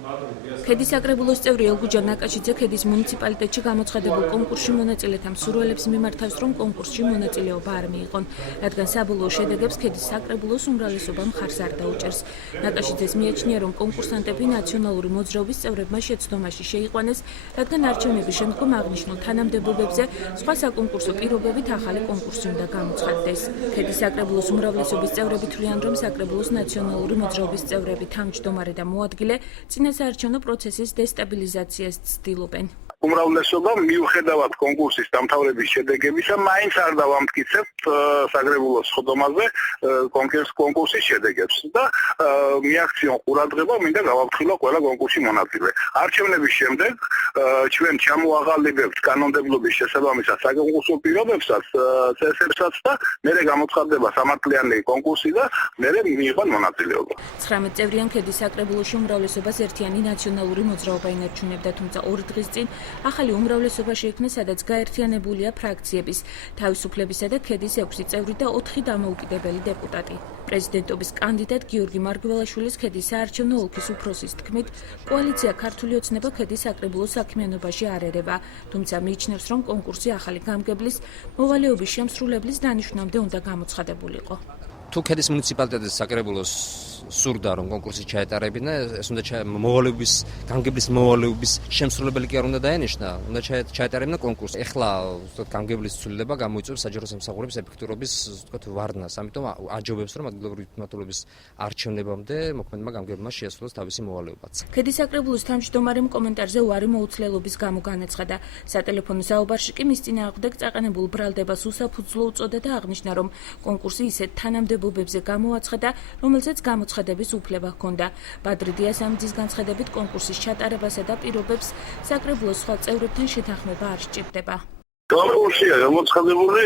ქედის საკრებულოს წევრი ელგუჯა ნაკაშიძე ქედის მუნიციპალიტეტში გამოცხადებულ კონკურსში მონაწილეთა მსურველებს მიმართავს, რომ კონკურსში მონაწილეობა არ მიიღონ, რადგან საბოლოო შედეგებს ქედის საკრებულოს უმრავლესობა მხარს არ დაუჭერს. ნაკაშიძეს მიაჩნია, რომ კონკურსანტები ნაციონალური მოძრაობის წევრებმა შეცდომაში შეიყვანეს, რადგან არჩევნების შემდგომ აღნიშნულ თანამდებობებზე სხვა საკონკურსო პირობებით ახალი კონკურსი უნდა გამოცხადდეს. ქედის საკრებულოს უმრავლესობის წევრები თვლიან, რომ საკრებულოს ნაციონალური მოძრაობის წევრები, თავმჯდომარე და მოადგილე წინასაარჩევნო პროცესის დესტაბილიზაციას ცდილობენ. უმრავლესობა მიუხედავად კონკურსის დამთავრების შედეგებისა მაინც არ დავამტკიცებთ საკრებულოს სხდომაზე კონკურსის შედეგებს და მიაქციონ ყურადღება, მინდა გავაფრთხილო ყველა კონკურსში მონაწილე. არჩევნების შემდეგ ჩვენ ჩამოაყალიბებთ კანონმდებლობის შესაბამისად საკონკურსო პირობებსაც, წესებსაც და მერე გამოცხადდება სამართლიანი კონკურსი და მერე მიიღონ მონაწილეობა. 19 წევრიან ქედის საკრებულოში უმრავლესობას ერთიანი ნაციონალური მოძრაობა ინარჩუნებდა, თუმცა 2 დღის წინ ახალი უმრავლესობა შეიქმნა, სადაც გაერთიანებულია ფრაქციების, თავისუფლებისა და ქედის 6 წევრი და 4 დამოუკიდებელი დეპუტატი. პრეზიდენტობის კანდიდატ გიორგი მარგველაშვილის ქედის საარჩევნო ოლქის უფროსის თქმით, კოალიცია ქართული ოცნება ქედის საკრებულოს საქმიანობაში არ ერევა, თუმცა მიიჩნევს, რომ კონკურსი ახალი გამგებლის, მოვალეობის შემსრულებლის დანიშვნამდე უნდა გამოცხადებულიყო. თუ ქედის მუნიციპალიტეტის საკრებულოს სურდა, რომ კონკურსი ჩაეტარებინა, ეს უნდა მოვალეობის გამგებლის მოვალეობის შემსრულებელი კი არ უნდა დაენიშნა, უნდა ჩაეტარებინა კონკურსი. ეხლა გამგებლის ცვლილება გამოიწვევს საჯარო სამსახურების ეფექტურობის, ვარდნას, ამიტომ აჯობებს, რომ ადგილობრივი თვითმმართველობის არჩევნებამდე მოქმედმა გამგებელმა შეასრულოს თავისი მოვალეობაც. ქედის საკრებულოს თავმჯდომარემ კომენტარზე უარი მოუცლელობის გამო განაცხადა. სატელეფონო საუბარში კი მის წინააღმდეგ წაყენებულ ბრალდებას უსაფუძვლო უწოდა და აღნიშნა, რომ კონკურსი ისეთ თანამდებობებზე გამოაცხადა, რომელზეც გამოცხადების უფლება ჰქონდა. ბადრი დიასამიძის განცხადებით კონკურსის ჩატარებასა და პირობებს საკრებულოს სხვა წევრებთან შეთანხმება არ სჭირდება. კონკურსია გამოცხადებული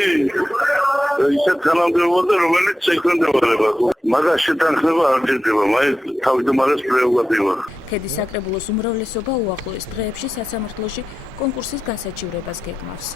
ისეთ თანამდებობაზე, რომელიც ექვემდებარება. მაგას შეთანხმება არ სჭირდება, მაინც თავმჯდომარეს პრეროგატივა. ქედის საკრებულოს უმრავლესობა უახლოეს დღეებში სასამართლოში კონკურსის გასაჩივრებას გეგმავს.